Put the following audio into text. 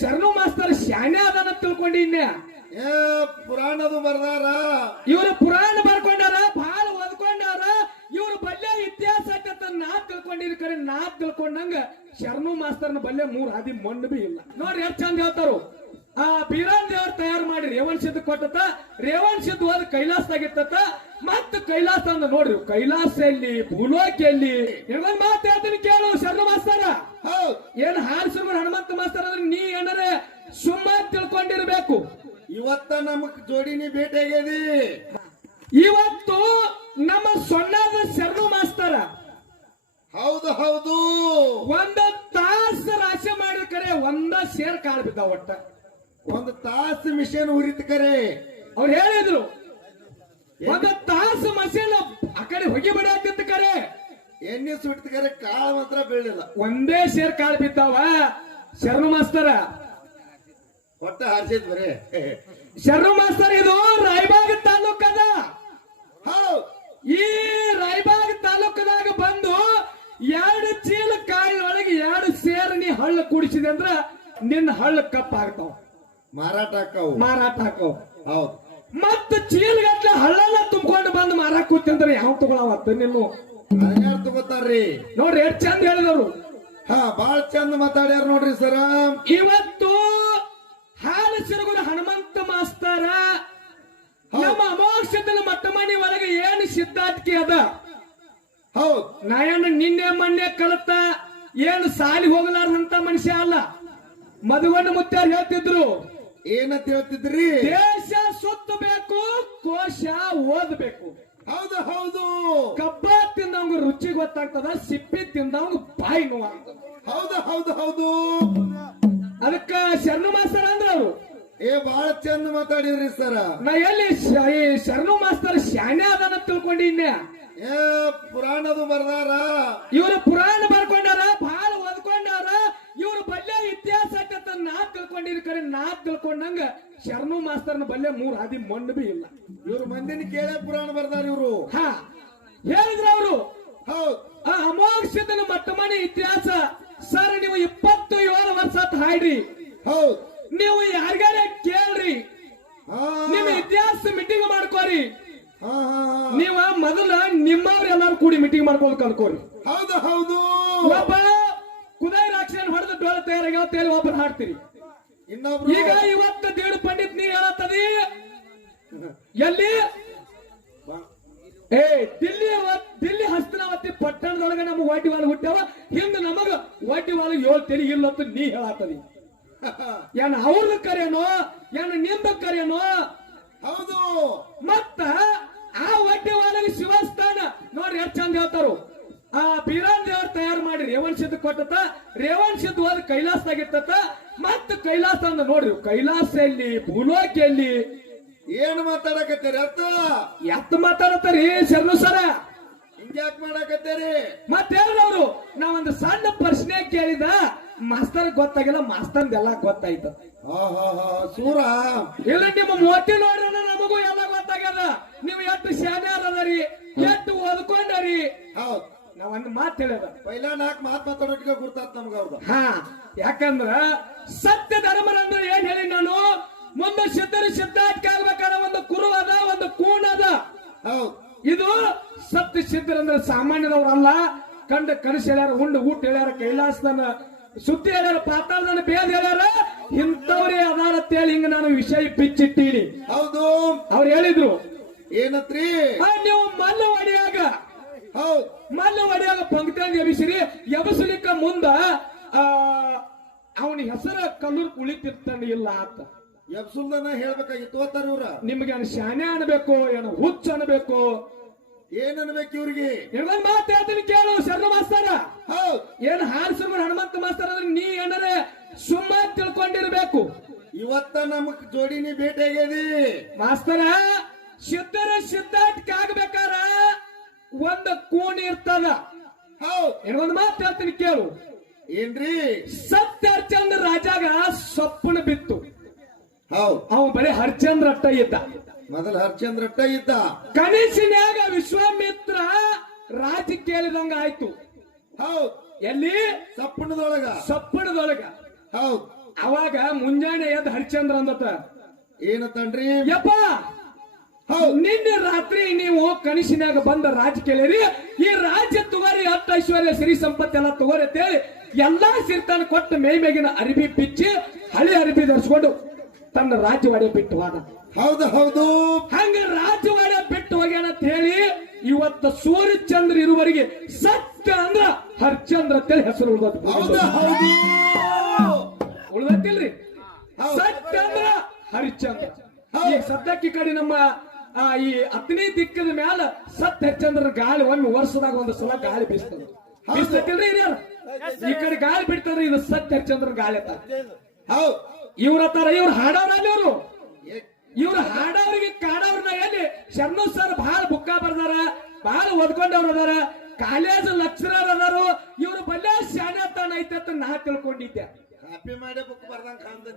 ಶರಣು ಮಾಸ್ತರ್ ಶಾನೆ ಅದಾನ ತಿಳ್ಕೊಂಡಿನ್ನೆ. ಏ ಪುರಾಣದು ಬರ್ದಾರ, ಇವರು ಪುರಾಣ ಬರ್ಕೊಂಡಾರ, ಬಹಳ ಓದ್ಕೊಂಡಾರ. ಇವ್ರ ಬಲ್ಲೆ ಇತಿಹಾಸ ನಾ ತಿಳ್ಕೊಂಡಿರ್ ಕರೆ ನಾ ತಿಳ್ಕೊಂಡಂಗ ಶರಣು ಮಾಸ್ತರ್ನ ಬಲ್ಲೆ 3 ಹಾದಿ ಮಣ್ಣು ಬಿ ಇಲ್ಲ. ನೋಡ್ರಿ ಎಷ್ಟು ಚಂದ ಹೇಳ್ತಾರು. ಆ ಬೀರಾನ್ ದೇವ್ರ ತಯಾರು ಮಾಡಿ ರೇವಣ್ ಸಿದ್ಧ ಕೊಟ್ಟತ, ರೇವಣ್ ಸಿದ್ಧ ಹೋದ ಕೈಲಾಸದಾಗಿತ್ತ. ಮತ್ತ ಕೈಲಾಸ ಅಂದ ನೋಡ್ರಿ, ಕೈಲಾಸ ಎಲ್ಲಿ, ಭೂಲೋಕ ಎಲ್ಲಿ? ಇನ್ನೊಂದ್ ಮಾತು ಹೇಳ್ತೀನಿ ಕೇಳು ಶರಣು ಮಾಸ್ತರ. ಏನ್ ಹಾರಿಸಿದ್ರು ಹನುಮಂತ ಮಾಸ್ತರ್ ಅಂದ್ರೆ ನೀ ಏನಾರೆ ಸುಮ್ಮ ತಿಳ್ಕೊಂಡಿರ್ಬೇಕು. ಇವತ್ತ ನಮಗ್ ಜೋಡಿನಿ ಭೇಟಿಯಾಗ್ಯದಿ. ಇವತ್ತು ನಮ್ಮ ಸೊನ್ನಾದ ಶರಣು ಮಾಸ್ತರ ಹೌದು ಹೌದು, ಒಂದು ತಾಸ ರಾಶಿ ಮಾಡಿದ ಕರೆ ಒಂದ ಸೇರ್ ಕಾಳು ಬಿದ್ದ. ಒಟ್ಟ ಒಂದು ತಾಸು ಮಿಷನ್ ಉರಿತ ಕರೆ. ಅವ್ರು ಹೇಳಿದ್ರು ಒಂದು ತಾಸು ಮಷೀನ್ ಆ ಕಡೆ ಹೊಗೆ ಬಡಿಯಾಕತ್ತ ಕರೆ, ಎಣ್ಣೆ ಸುಟ್ಟ ಕರೆ, ಕಾಳ ಮಾತ್ರ ಬೀಳಿಲ್ಲ. ಒಂದೇ ಸೇರ್ ಕಾಳು ಬಿದ್ದಾವ. ಶರಣು ಮಾಸ್ತರ ಒಟ್ಟ ಹಾರಿಸಿದ್ ಬರೇ ಶರಣು ಮಾಸ್ತರ್ ಇದು ರಾಯಬಾಗ ತಾಲೂಕದ. ಹೌದು, ಈ ರಾಯಬಾಗ ತಾಲೂಕದಾಗ ಬಂದು 2 ಚೀಲ ಕಾಯಿ ಒಳಗೆ 2 ಸೇರ್ ನೀ ಹಳ್ಳ ಕೂಡಿಸಿದೆ ಅಂದ್ರ ನಿನ್ನ ಹಳ್ಳ ಕಪ್ಪ ಆಗ್ತಾವ, ಮಾರಾಟ ಆಕಾವು. ಮಾರಾಟ ಹಾಕವ್. ಹೌದು, ಮತ್ತ ಚೀಲಗಟ್ಲೆ ಹಳ್ಳೆಲ್ಲ ತುಂಬಿಕೊಂಡು ಬಂದು ಮಾರಾಕ್ ಕೂತಂದ್ರೆ ಯಾವ ತಗೊಳವತ್ತ ನಿನ್ನು? ಅದನ್ಯಾರು ತಗೋತಾರ್ರಿ? ನೋಡ್ರಿ ಎಷ್ಟು ಚಂದ ಹೇಳಿದವರು. ಹಾ, ಬಾಳ ಚಂದ ಮಾತಾಡ್ಯಾರ ನೋಡ್ರಿ ಸರ. ಇವತ್ತು ಹಾಲು ಸಿರುಗುರ ಹನುಮಂತ ಮಾಸ್ತರ ನಮ್ಮ ಅಮೋಕ್ಷದ ಮಟ್ಟಮಣಿ ಒಳಗೆ ಏನು ಸಿದ್ಧಾಂತಿಕೆ ಅದ. ಹೌದು, ನಾಯಣ್ಣ ನಿನ್ನೆ ಮೊನ್ನೆ ಕಳತ ಏನು ಸಾಲಿ ಹೋಗಲಾರ್ದಂತ ಮನುಷ್ಯ ಅಲ್ಲ. ಮಧುಗಣ್ಣ ಮುತ್ಯಾರು ಹೇಳ್ತಿದ್ರು, ಏನಂತ ಹೇಳ್ತಿದ್ರಿ? ದೇಶ ಸುತ್ತಬೇಕು, ಕೋಶ ಓದಬೇಕು. ಹೌದು ಹೌದು, ಕಬ್ಬ ತಿಂದವಂಗ ರುಚಿ ಗೊತ್ತಾಗ್ತದ, ಸಿಪ್ಪಿ ತಿಂದವಂಗ ಬಾಯಿ ನೋವಾಗ್ತದ. ಹೌದು ಹೌದು ಹೌದು. ಅದಕ್ಕ ಶರಣು ಮಾಸ್ತರ್ ಅಂದ್ರ ಅವರು ಬಾಳ ಚಂದ ಮಾತಾಡಿದ್ರಿ ಸರ. ನಾ ಎಲ್ಲಿ ಈ ಶರಣು ಮಾಸ್ತರ್ ಶಾನೆ ಅದಾನ ತಿಳ್ಕೊಂಡಿನ್ನೆ. ಪುರಾಣದು ಬರ್ದಾರ, ಇವರು ಪುರಾಣ ಬರ್ಕೊಂಡಾರ, ಬಹಳ ಓದ್ಕೊಂಡಾರ. ಇವ್ರ ಬಲ್ಲೆ ಇತಿಹಾಸ ನಾ ತಿಳ್ಕೊಂಡಿರ್ ಕರೆ ನಾ ತಿಳ್ಕೊಂಡಂಗ ಶರಣು ಮಾಸ್ತರ್ನ ಬಲ್ಲೆ 3 ಹಾದಿ ಮಣ್ಣು ಬಿ ಇಲ್ಲ. ಇವ್ರು ಮಂದಿನ ಕೇಳೇ ಪುರಾಣ ಬರ್ದಾರ ಇವ್ರು. ಹಾ, ಹೇಳಿದ್ರ ಅವರು. ಹೌದು, ಅಮೋಕ್ಷದ ಮಟ್ಟಮಣಿ ಇತಿಹಾಸ ಸರ್ ನೀವು 27 ವರ್ಷ ಹಾಡ್ರಿ. ಹೌದು, ನೀವು ಯಾರಿಗಾರ ಕೇಳ್ರಿ, ನಿಮ್ಮ ಇತಿಹಾಸ ಮೀಟಿಂಗ್ ಮಾಡ್ಕೋರಿ. ನೀವ ಮೊದಲ ನಿಮ್ಮವ್ರ ಎಲ್ಲಾರು ಕೂಡಿ ಮೀಟಿಂಗ್ ಮಾಡ್ಕೊಂಡು ಕಲ್ಕೋರಿ. ಹೌದು ಹೌದು. ಒಬ್ಬ ಕುದಾಯಿ ರಾಕ್ಷನ್ ಹೊಡೆದ ಡೋಳ ತಯಾರಾಗ್ಯಾವ, ಒಬ್ಬರು ಹಾಡ್ತೀರಿ. ಇನ್ನೊಬ್ರು ಈಗ ಇವತ್ತು ದೇಡು ಪಂಡಿತ್ ನೀ ಹೇಳತ್ತದಿ ಎಲ್ಲಿ? ದಿಲ್ಲಿ ಹಸ್ತನಾವತಿ ಪಟ್ಟಣದೊಳಗೆ ನಮಗ್ ವಡ್ಡಿವಾಳ ಹುಟ್ಟ್ಯಾವ. ಹಿಂದ ನಮಗ ವಡ್ಡಿವಾಳ 7 ತಲೆ ಇಲ್ಲತ್ತು ನೀ ಹೇಳತ್ತದಿ. ಏನ್ ಅವ್ರದ್ದು ಕರೆಯನೋ, ಏನ್ ನಿಂದ ಕರೆಯನೋ? ಹೌದು. ಮತ್ತ ಆ ವಡ್ಡಿವಾಳಿಗೆ ಶಿವಸ್ಥಾನ ನೋಡ್ರಿ ಎಷ್ಟು ಚಂದ ಹೇಳ್ತಾರು. ಆ ಬೀರಾನ್ ದೇವ್ರ ತಯಾರು ಮಾಡಿ ರೇವಣ್ ಸಿದ್ಧ ಕೊಟ್ಟತ, ರೇವಣ್ ಸಿದ್ಧ ಹೋದ ಕೈಲಾಸದಾಗಿತ್ತ. ಮತ್ತ ಕೈಲಾಸ ಅಂದ ನೋಡ್ರಿ, ಕೈಲಾಸ ಎಲ್ಲಿ, ಭೂಲೋಕ ಎಲ್ಲಿ? ಏನ್ ಮಾತಾಡಕತ್ತೀರಿ? ಎತ್ತ ಮಾತಾಡತ್ತಾರಿ ಶರಣು ಸರ? ಹಿಂಗ್ಯಾಕ್ ಮಾಡಾಕತ್ತೀರಿ? ಮತ್ತೇನವ್ರು ನಾವೊಂದು ಸಣ್ಣ ಪ್ರಶ್ನೆ ಕೇಳಿದ ಮಾಸ್ತರ್ ಗೊತ್ತಾಗಿಲ್ಲ, ಮಾಸ್ತರ್ದ ಎಲ್ಲ ಗೊತ್ತಾಯ್ತು. ಸೂರ ಇಲ್ಲ ನಿಮ್ಮ ಮೋತಿ ನೋಡ್ರ ನಮಗೂ ಎಲ್ಲ ಗೊತ್ತಾಗ್ಯದ. ನೀವು ಎಷ್ಟು ಶಾನ್ಯಾರದರಿ, ಎಷ್ಟು ಓದ್ಕೊಂಡರಿ. ಹೌದು, ನಾವೊಂದು ಮಾತು ಹೇಳಿದ ಪೈಲ 4 ಮಾತು ಮಾತಾಡೋಟಿಗೆ ಗುರ್ತಾತ್ ನಮ್ಗ ಅವ್ರದ್ದು. ಹಾ, ಯಾಕಂದ್ರ ಸತ್ಯ ಧರ್ಮರಂದ್ರ ಏನ್ ಹೇಳಿ ನಾನು, ಮುಂದೆ ಸಿದ್ಧಾಂತ ಆಗ್ಬೇಕಾದ ಒಂದು ಕುರು ಅದ, ಒಂದು ಕೂಣ ಅದ. ಹೌದು, ಇದು ಸತ್ಯ ಸಿದ್ಧರಂದ್ರ ಸಾಮಾನ್ಯದವ್ರಲ್ಲ. ಕಂಡ ಕನಸು ಹೇಳ್ಯಾರ, ಉಂಡು ಊಟ ಹೇಳ್ಯಾರ, ಕೈಲಾಸದನ ಸುದ್ದಿ ಹೇಳ್ಯಾರ, ಪಾತಾಳದನ ಬೇದ ಹೇಳ್ಯಾರ. ಇಂಥವ್ರೇ ಅದಾರ ಅಂತೇಳಿ ಹಿಂಗ ನಾನು ವಿಷಯ ಬಿಚ್ಚಿಟ್ಟೀನಿ. ಹೌದು, ಅವ್ರು ಹೇಳಿದ್ರು ಏನತ್ರಿ? ನೀವು ಮಲ್ಲು ಹೊಡಿಯಾಗ, ಹೌದು, ಮಲ್ಲು ಹೊಡಿಯಾಗ ಪಂಕ್ತಿಯನ್ನು ಎಬಿಸಿರಿ. ಎಬಸಲಿಕ್ಕ ಮುಂದ ಅವನ ಹೆಸರ ಕಲ್ಲೂರ್ ಕುಳಿತಿರ್ತಾನೆ ಇಲ್ಲ ಅಂತ ಎಬ್ಸುಲ್ದನ ಹೇಳ್ಬೇಕಾಗಿತ್ತು. ಓದ್ತಾರ ಇವ್ರ. ನಿಮ್ಗೆ ಏನು ಶಾನೆ ಅನ್ಬೇಕು, ಏನು ಹುಚ್ಚ ಅನ್ಬೇಕು, ಏನ್ ಅನ್ಬೇಕು ಇವ್ರಿಗೆ? ಇನ್ನೊಂದ್ ಮಾತು ಹೇಳ್ತೀನಿ ಕೇಳು ಶರಣ ಮಾಸ್ತರ. ಹೌದು, ಏನ್ ಹಾರಿಸಿದ್ರು ಹನುಮಂತ ಮಾಸ್ತರ ಅಂದ್ರೆ ನೀ ಏನಾರೆ ಸುಮ್ಮ ತಿಳ್ಕೊಂಡಿರ್ಬೇಕು. ಇವತ್ತ ನಮಗ್ ಜೋಡಿನಿ ಭೇಟಿಯಾಗ್ಯದಿ. ಮಾಸ್ತರ ಸಿದ್ಧರ ಸಿದ್ಧಾಂತ ಆಗ್ಬೇಕಾರ ಒಂದು ಕೂಣಿ ಇರ್ತದ. ಹೌದು, ಇನ್ನೊಂದ್ ಮಾತು ಹೇಳ್ತೀನಿ ಕೇಳು. ಏನ್ರಿ? ಸತ್ಯಹರಿಚಂದ್ರ ರಾಜಾಗ ಸೊಪ್ಪನ ಬಿತ್ತು. ಹೌದು, ಅವ ಬರೀ ಹರಿಚಂದ್ರ ಅಟ್ಟ ಇದ್ದ. ಮೊದಲ ಹರಿಚಂದ್ರ ಅಟ್ಟ ಇದ್ದ. ಕನಸಿನ್ಯಾಗ ವಿಶ್ವಾಮಿತ್ರ ರಾಜ ಕೇಳಿದಂಗ ಆಯ್ತು. ಹೌದು, ಎಲ್ಲಿ? ಸಪ್ಪಣದೊಳಗ. ಸಪ್ಪಣದೊಳಗ. ಹೌದು, ಅವಾಗ ಮುಂಜಾನೆ ಎದ್ದು ಹರಿಚಂದ್ರ ಅಂದತ್ತ, ಏನತ್ತನ್ರಿ? ಯಪ್ಪ ಹೌದ್ ನಿನ್ನೆ ರಾತ್ರಿ ನೀವು ಕನಸಿನಾಗ ಬಂದ ರಾಜ ಕೇಳಿರಿ, ಈ ರಾಜ್ಯ ತಗೋರಿ, ಹತ್ತು ಐಶ್ವರ್ಯ ಸಿರಿ ಸಂಪತ್ತೆಲ್ಲ ತಗೋರಿ ಅಂತೇಳಿ ಎಲ್ಲಾ ಸಿರ್ತಾನ ಕೊಟ್ಟು ಮೈ ಮೇಗಿನ ಅರಿಬಿ ಬಿಚ್ಚಿ ಹಳಿ ಅರಿಬಿ ಧರಿಸ್ಕೊಂಡು ತನ್ನ ರಾಜ್ಯವಾಡೆ ಬಿಟ್ಟು ಹೋದ. ಹೌದು ಹೌದು. ಹಂಗ ರಾಜ್ಯವಾಡೆ ಬಿಟ್ಟು ಹೋಗ್ಯಾನ ಅಂತ ಹೇಳಿ ಇವತ್ತ ಸೂರ್ಯಚಂದ್ರ ಇರುವವರೆಗೆ ಸತ್ಯ ಅಂದ್ರ ಹರಿಚಂದ್ರ ಅಂತೇಳಿ ಹೆಸರು ಹೌದು ಉಳ್ದತ್ ಹೌದು. ಉಳ್ದತ್ತಿಲ್ರಿ. ಹೌದು. ಸತ್ಯ ಅಂದ್ರ ಹರಿಚಂದ್ರ. ಹೌದು. ಈಗ ಸದ್ಯಕ್ಕೆ ಈ ಕಡೆ ನಮ್ಮ ಈ ಹತ್ತನೇ ದಿಕ್ಕದ ಮ್ಯಾಲ ಸತ್ಯ ಹರಿಚಂದ್ರ ಗಾಳಿ ಒಮ್ಮೆ ವರ್ಷದಾಗ ಒಂದು ಸಲ ಗಾಳಿ ಬೀಸ್ತದ. ಬೀಸ್ತತಿಲ್ರಿ ಹಿರಿಯರ? ಈ ಕಡೆ ಗಾಳಿ ಬಿಡ್ತಾರ್ರಿ, ಇದು ಸತ್ಯ ಹರಿಚಂದ್ರ ಗಾಳಿ ಅಂತ. ಹೌದ್ ಇವ್ರ ತರ ಇವ್ರು ಹಾಡವ್ರಲ್ಲಿ ಇವ್ರು ಏ- ಇವ್ರು ಹಾಡವ್ರಿಗೆ ಕಾಡವ್ರನ್ನ ಎಲ್ಲಿ ಶರಣು ಸರ್ ಬಹಳ ಬುಕ್ಕ ಬರ್ದಾರ, ಬಹಳ ಓದ್ಕೊಂಡವ್ರು ಅದಾರ, ಕಾಲೇಜ್ ಲೆಕ್ಚರರ್ ಅದಾರು. ಇವ್ರು ಬಲ್ಲೆ ಶಾಣೆ ತಾನ ಐತೆ ಅಂತ ನಾ ತಿಳ್ಕೊಂಡಿದ್ದೆ. ಕಾಪಿ ಮಾಡಿ ಬುಕ್ ಬರ್ದಂಗ ಕಾಣ್ತೈತಿ.